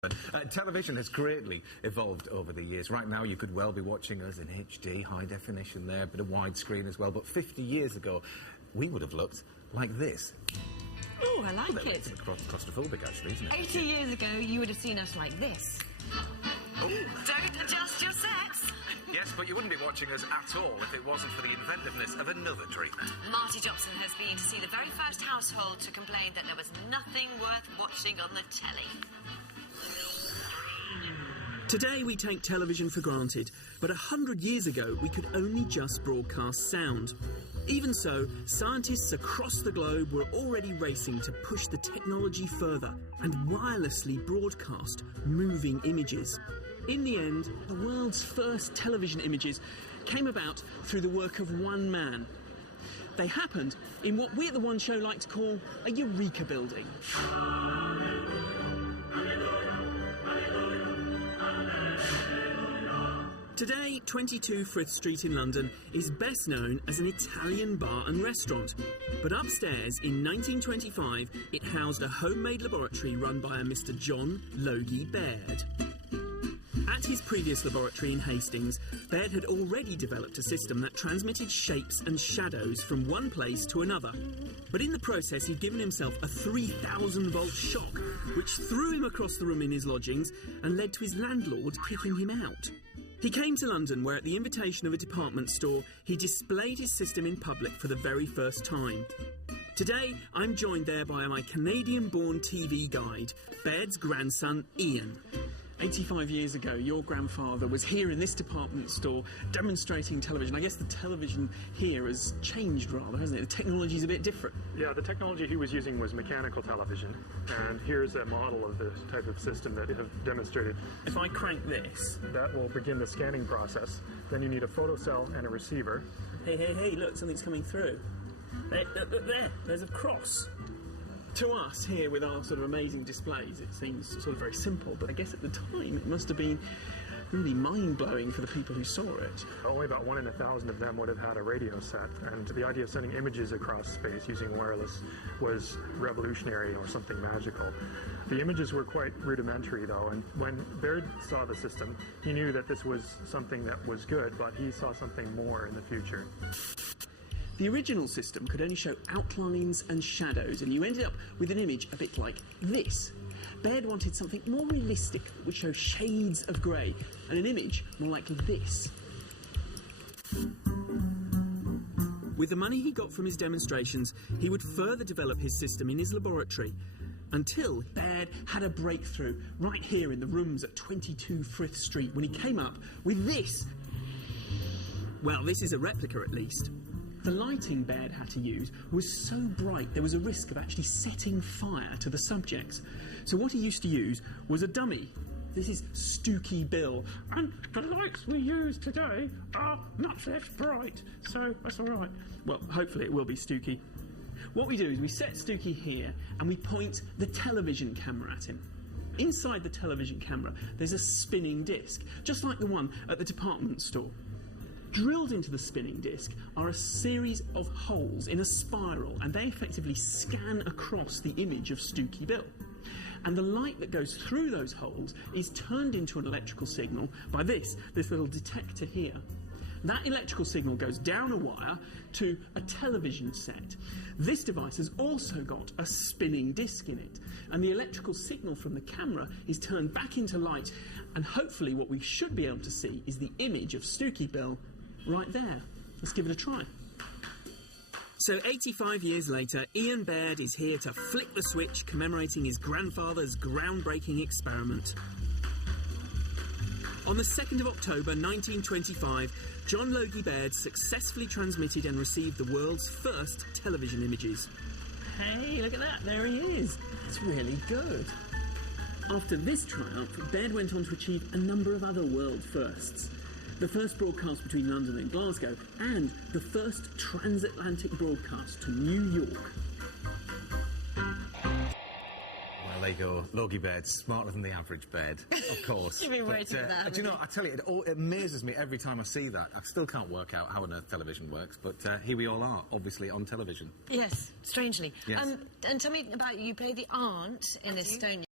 Television has greatly evolved over the years. Right now you could well be watching us in HD, high definition there, but a widescreen as well. But 50 years ago, we would have looked like this. Oh, I like it. It's a bit claustrophobic, actually, isn't it? 80 years ago, you would have seen us like this. Oh. Don't adjust your sex. Yes, but you wouldn't be watching us at all if it wasn't for the inventiveness of another treatment. Marty Jobson has been to see the very first household to complain that there was nothing worth watching on the telly. Today we take television for granted, but 100 years ago we could only just broadcast sound. Even so, scientists across the globe were already racing to push the technology further and wirelessly broadcast moving images. In the end, the world's first television images came about through the work of one man. They happened in what we at the One Show like to call a Eureka building. Today, 22 Frith Street in London is best known as an Italian bar and restaurant. But upstairs, in 1925, it housed a homemade laboratory run by a Mr. John Logie Baird. At his previous laboratory in Hastings, Baird had already developed a system that transmitted shapes and shadows from one place to another. But in the process, he'd given himself a 3,000-volt shock, which threw him across the room in his lodgings and led to his landlord kicking him out. He came to London, where at the invitation of a department store, he displayed his system in public for the very first time. Today, I'm joined there by my Canadian-born TV guide, Baird's grandson, Ian. 85 years ago, your grandfather was here in this department store demonstrating television. I guess the television here has changed rather, hasn't it? The technology's a bit different. Yeah, the technology he was using was mechanical television. And here's a model of the type of system that you have demonstrated. If I crank this... That will begin the scanning process. Then you need a photocell and a receiver. Hey, look, something's coming through. Look there, there's a cross. To us here with our sort of amazing displays, it seems sort of very simple, but I guess at the time it must have been really mind-blowing for the people who saw it. Only about 1 in 1,000 of them would have had a radio set, and the idea of sending images across space using wireless was revolutionary or something magical. The images were quite rudimentary though, and when Baird saw the system, he knew that this was something that was good, but he saw something more in the future. The original system could only show outlines and shadows, and you ended up with an image a bit like this. Baird wanted something more realistic that would show shades of grey, and an image more like this. With the money he got from his demonstrations, he would further develop his system in his laboratory, until Baird had a breakthrough right here in the rooms at 22 Frith Street when he came up with this. Well, this is a replica at least. The lighting Baird had to use was so bright there was a risk of actually setting fire to the subjects. So what he used to use was a dummy. This is Stooky Bill. And the lights we use today are much less bright, so that's all right. Well, hopefully it will be Stooky. What we do is we set Stooky here and we point the television camera at him. Inside the television camera, there's a spinning disc, just like the one at the department store. Drilled into the spinning disc are a series of holes in a spiral, and they effectively scan across the image of Stooky Bill. And the light that goes through those holes is turned into an electrical signal by this little detector here. That electrical signal goes down a wire to a television set. This device has also got a spinning disc in it, and the electrical signal from the camera is turned back into light, and hopefully what we should be able to see is the image of Stooky Bill right there. Let's give it a try. So 85 years later, Ian Baird is here to flick the switch, commemorating his grandfather's groundbreaking experiment. On the 2nd of October 1925, John Logie Baird successfully transmitted and received the world's first television images. Hey, look at that, there he is. It's really good. After this triumph, Baird went on to achieve a number of other world firsts. The first broadcast between London and Glasgow, and the first transatlantic broadcast to New York. Well, there you go. Logie Baird, smarter than the average Baird, of course. You've been waiting for that. Do you know, I tell you, it amazes me every time I see that. I still can't work out how on earth television works, but here we all are, obviously on television. Yes, strangely. Yes. And tell me about, you play the aunt in this, don't you?